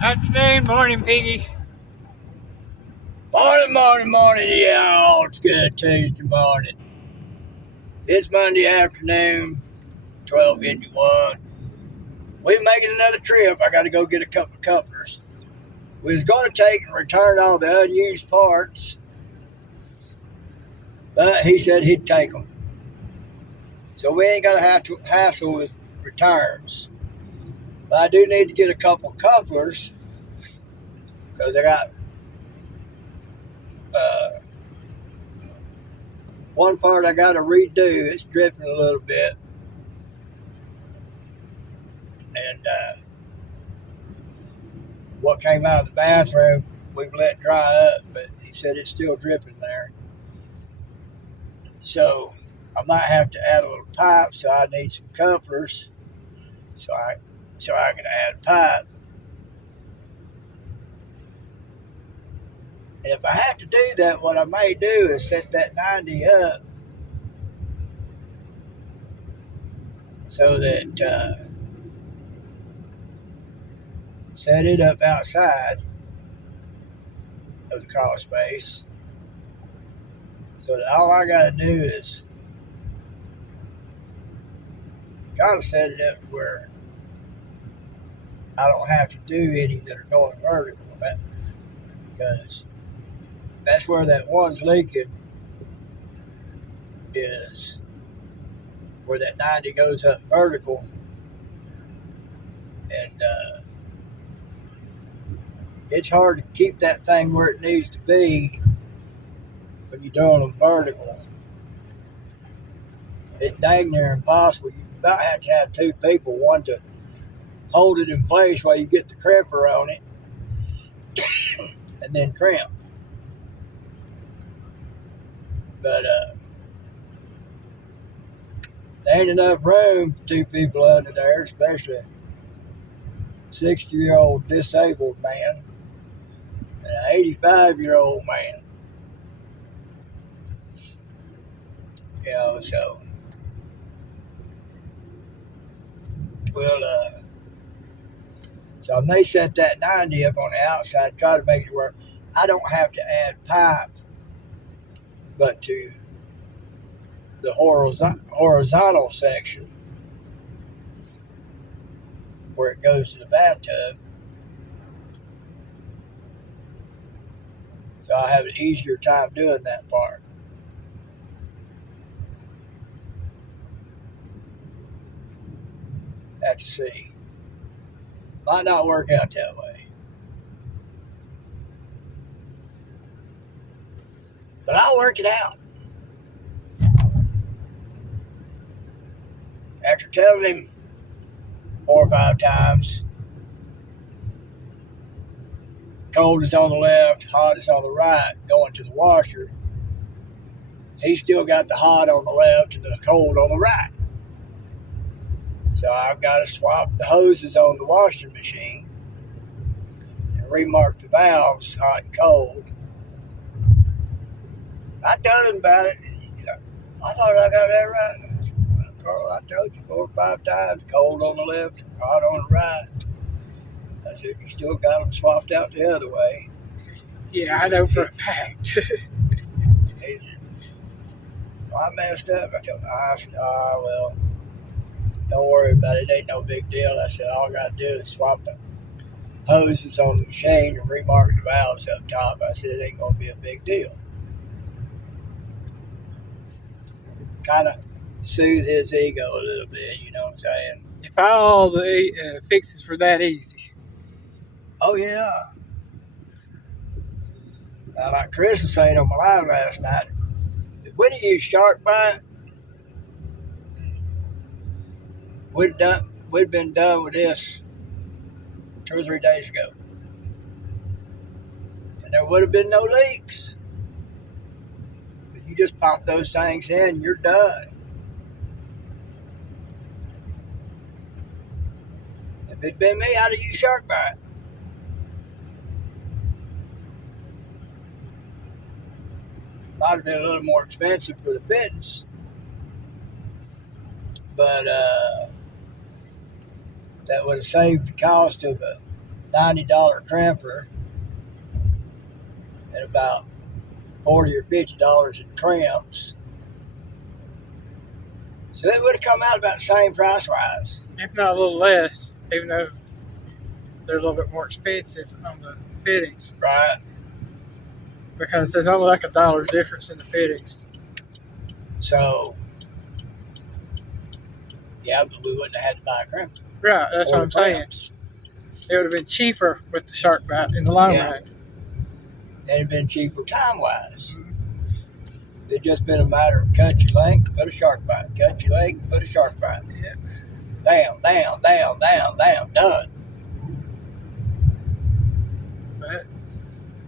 Afternoon, morning, Piggy. Morning, yeah, it's good Tuesday morning. It's Monday afternoon, 12:51. We're making another trip. I got to go get a couple of couplers. We was going to take and return all the unused parts, but he said he'd take them. So we ain't got to have to hassle with returns. But I do need to get a couple of couplers because I got uh, one part I got to redo. It's dripping a little bit. And what came out of the bathroom, we've let dry up, but he said it's still dripping there. So I might have to add a little pipe, so I need some couplers so I can add pipe. And if I have to do that, what I may do is set that 90 up so that set it up outside of the crawl space so that all I got to do is kind of set it up where I don't have to do any that are going vertical. Because that's where that one's leaking, is where that 90 goes up vertical. And it's hard to keep that thing where it needs to be when you're doing them vertical. It's dang near impossible. You about have to have two people, one to hold it in place while you get the crimper on it, and then crimp. But there ain't enough room for two people under there, especially a 60-year-old disabled man and an 85-year-old man. So we'll so I may set that 90 up on the outside, try to make it work. I don't have to add pipe, but to the horizontal section where it goes to the bathtub, so I have an easier time doing that part. Have to see. Might not work out that way. But I'll work it out. After telling him 4 or 5 times, cold is on the left, hot is on the right, going to the washer, he's still got the hot on the left and the cold on the right. So I've got to swap the hoses on the washing machine and remark the valves hot and cold. I told him about it. I thought I got that right. Well, Carl, I told you 4 or 5 times, cold on the left, hot on the right. I said, you still got them swapped out the other way. Yeah, I know for a fact. He said, well, I messed up. I said, well, don't worry about it. It ain't no big deal. I said, all I got to do is swap the hoses on the machine and remark the valves up top. I said, it ain't going to be a big deal. Kind of soothe his ego a little bit, you know what I'm saying? If all the fixes were that easy. Oh, yeah. Now, like Chris was saying on my live last night, if we'd have used SharkBite, we'd been done with this 2 or 3 days ago. And there would have been no leaks. But you just pop those things in, you're done. If it'd been me, I'd have used SharkBite. Might have been a little more expensive for the fittings. But that would have saved the cost of a $90 crimper and about $40 or $50 in crimps. So it would have come out about the same price wise. If not a little less, even though they're a little bit more expensive on the fittings. Right. Because there's only like $1 difference in the fittings. So, yeah, but we wouldn't have had to buy a crimper. Right, that's what I'm saying. It would have been cheaper with the shark bite in the long run. It'd have been cheaper time-wise. It'd just been a matter of cut your length, put a shark bite. Cut your length, put a shark bite. Yeah. Down, done.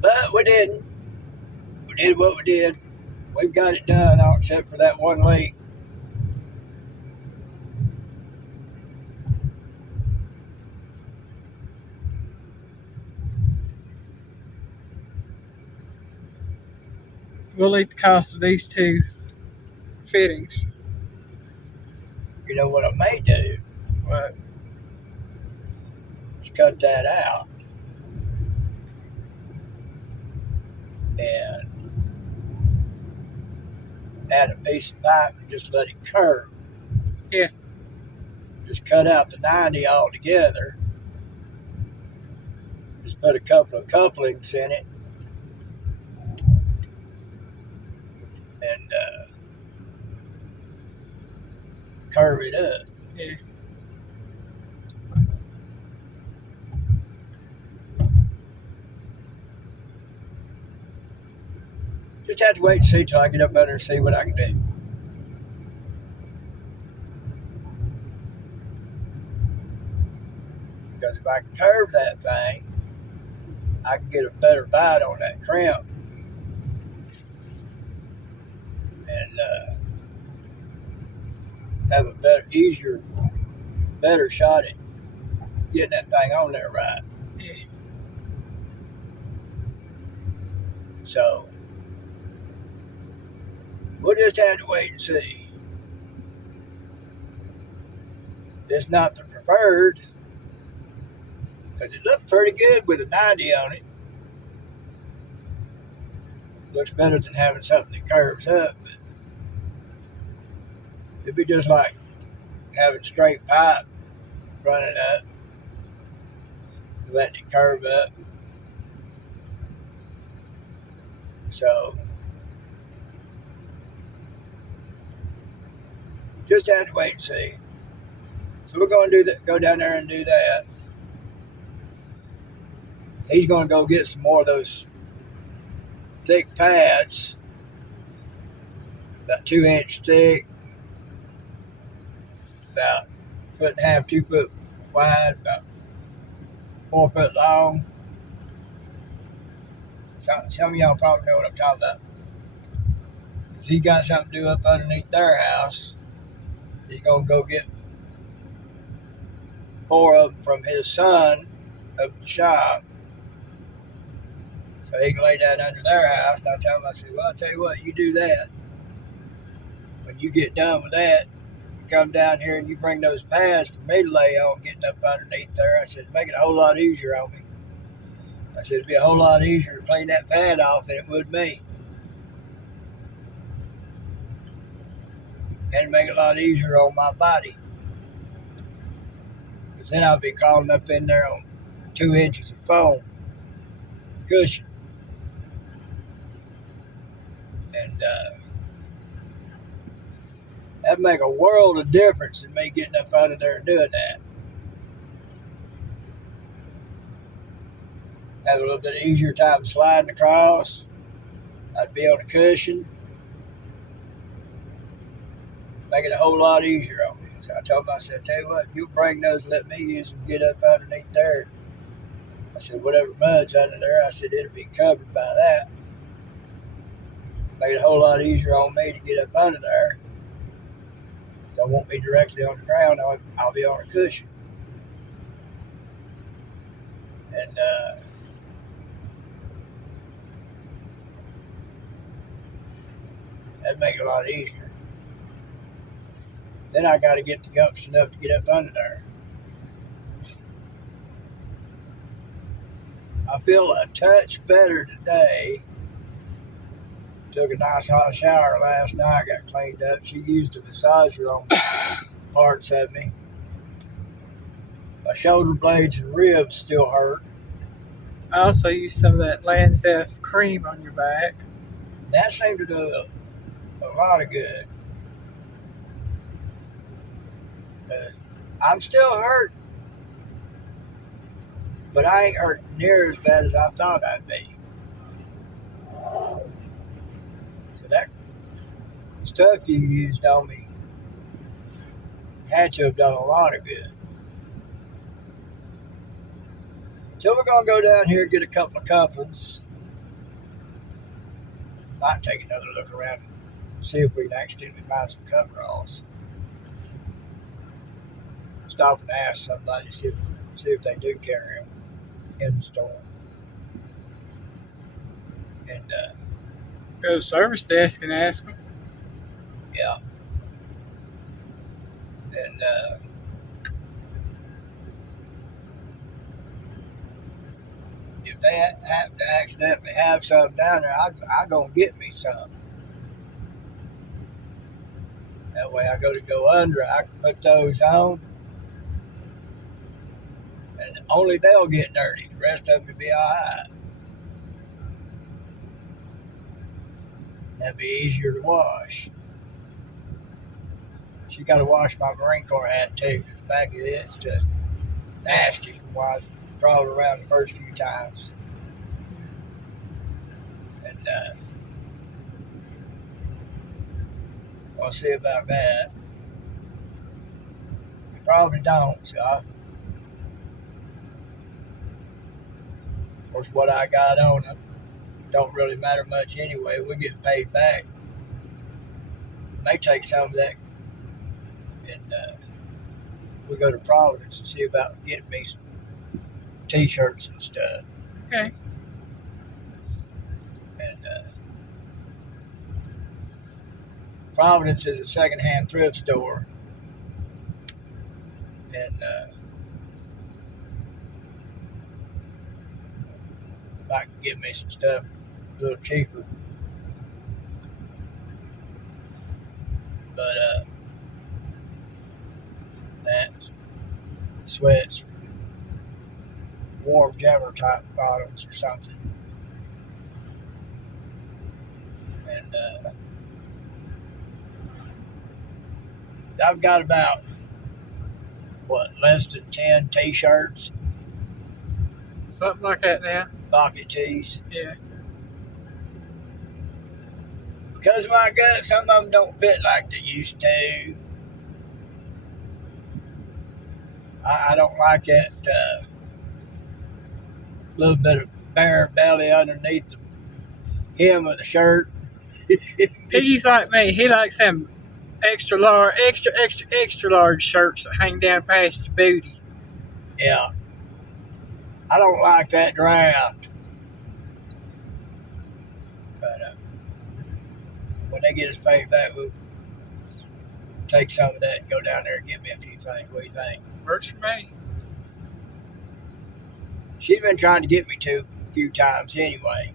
But we didn't. We did what we did. We've got it done, all except for that one leak. We'll eat the cost of these two fittings. You know what I may do? What? Just cut that out. And add a piece of pipe and just let it curve. Yeah. Just cut out the 90 altogether. Just put a couple of couplings in it. And curve it up. Yeah. Just have to wait and see till I get up under and see what I can do. Because if I can curve that thing, I can get a better bite on that crimp. And have a better, easier, better shot at getting that thing on there right. Yeah. So we'll just have to wait and see. It's not the preferred, because it looked pretty good with a 90 on it. Looks better than having something that curves up. But it'd be just like having straight pipe running up, letting it curve up. So just have to wait and see. So we're going to do that. Go down there and do that. He's going to go get some more of those thick pads, about 2 inch thick, about 1.5 2 foot wide, about 4 foot long. Some of y'all probably know what I'm talking about. Because he got something to do up underneath their house. He's going to go get 4 of them from his son up at the shop. So he can lay that under their house. And I tell him, I said, well, I'll tell you what, you do that. When you get done with that, you come down here and you bring those pads for me to lay on, getting up underneath there. I said, make it a whole lot easier on me. I said, it'd be a whole lot easier to clean that pad off than it would me. And it'd make it a lot easier on my body. Because then I'll be crawling up in there on 2 inches of foam cushion. And that'd make a world of difference in me getting up out of there and doing that. Have a little bit easier time sliding across. I'd be on a cushion. Make it a whole lot easier on me. So I told him, I said, tell you what, you bring those, let me use them, get up underneath there. I said, whatever mud's under there, I said, it'll be covered by that. Make it a whole lot easier on me to get up under there. So I won't be directly on the ground, I'll be on a cushion. And that'd make it a lot easier. Then I got to get the gumption up to get up under there. I feel a touch better today. Took a nice hot shower last night, got cleaned up. She used a massager on parts of me. My shoulder blades and ribs still hurt. I also used some of that Lancet cream on your back. That seemed to do a lot of good. I'm still hurt, but I ain't hurting near as bad as I thought I'd be. So that stuff you used on me had to have done a lot of good. So we're going to go down here and get a couple of couplings. Might take another look around and see if we can accidentally find some coveralls. Stop and ask somebody, see if they do carry them in the store. And Go to the service desk and ask them. yeah. And if they happen to accidentally have some down there, I'm going to get me some. That way I go under, I can put those on. And only they'll get dirty. The rest of them will be all right. That'd be easier to wash. She got to wash my Marine Corps hat too, because the back of it's just nasty from where I crawled around the first few times. And I'll see about that. You probably don't, so of course what I got on them don't really matter much anyway. We get paid back. May take some of that, and we go to Providence and see about getting me some t-shirts and stuff. Okay. And Providence is a secondhand thrift store, and I can get me some stuff a little cheaper. But that's sweats, warm jammer type bottoms or something. And I've got about less than 10 t-shirts, Something like that now. pocket tees. Yeah. Because of my gut, some of them don't fit like they used to. I don't like that little bit of bare belly underneath the hem of the shirt. Piggy's like me. He likes them extra large shirts that hang down past his booty. Yeah. I don't like that draft. But when they get us paid back, we'll take some of that and go down there and get me a few things. What do you think? Works for me. She's been trying to get me to a few times anyway.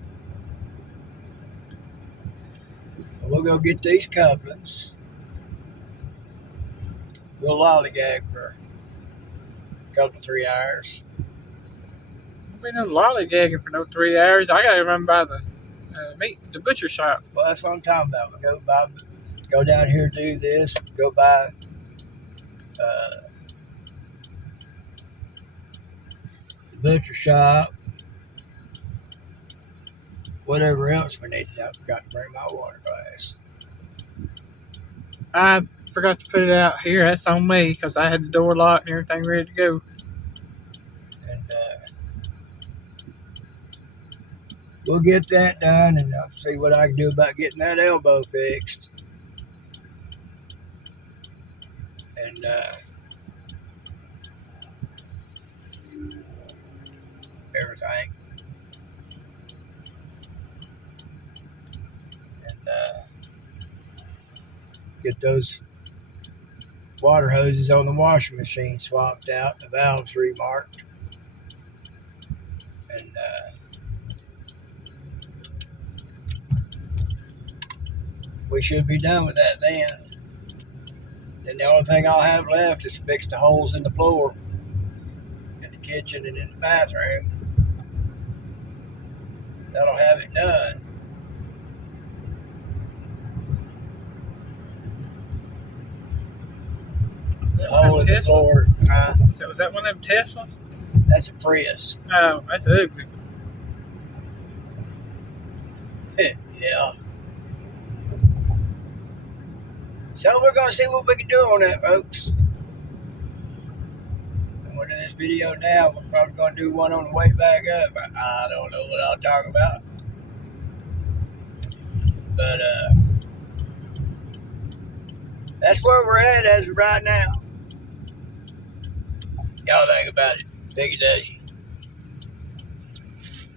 So we'll go get these couplings. We'll lollygag for a couple, 3 hours. We no lollygagging for no 3 hours. I gotta run by the butcher shop. Well, that's what I'm talking about. We go down here, do this, go by the butcher shop, whatever else we need. I forgot to bring my water glass. I forgot to put it out here. That's on me because I had the door locked and everything ready to go. And we'll get that done, and I'll see what I can do about getting that elbow fixed. And everything. And get those water hoses on the washing machine swapped out, the valves remarked. And we should be done with that then. Then the only thing I'll have left is fix the holes in the floor in the kitchen and in the bathroom. That'll have it done. The hole in the floor. So was that one of them Teslas? That's a Prius. Oh, that's ugly. Yeah. So we're going to see what we can do on that, folks. I'm going to do this video now. We're probably going to do one on the way back up. I don't know what I'll talk about. But that's where we're at as of right now. Y'all think about it. Take it easy.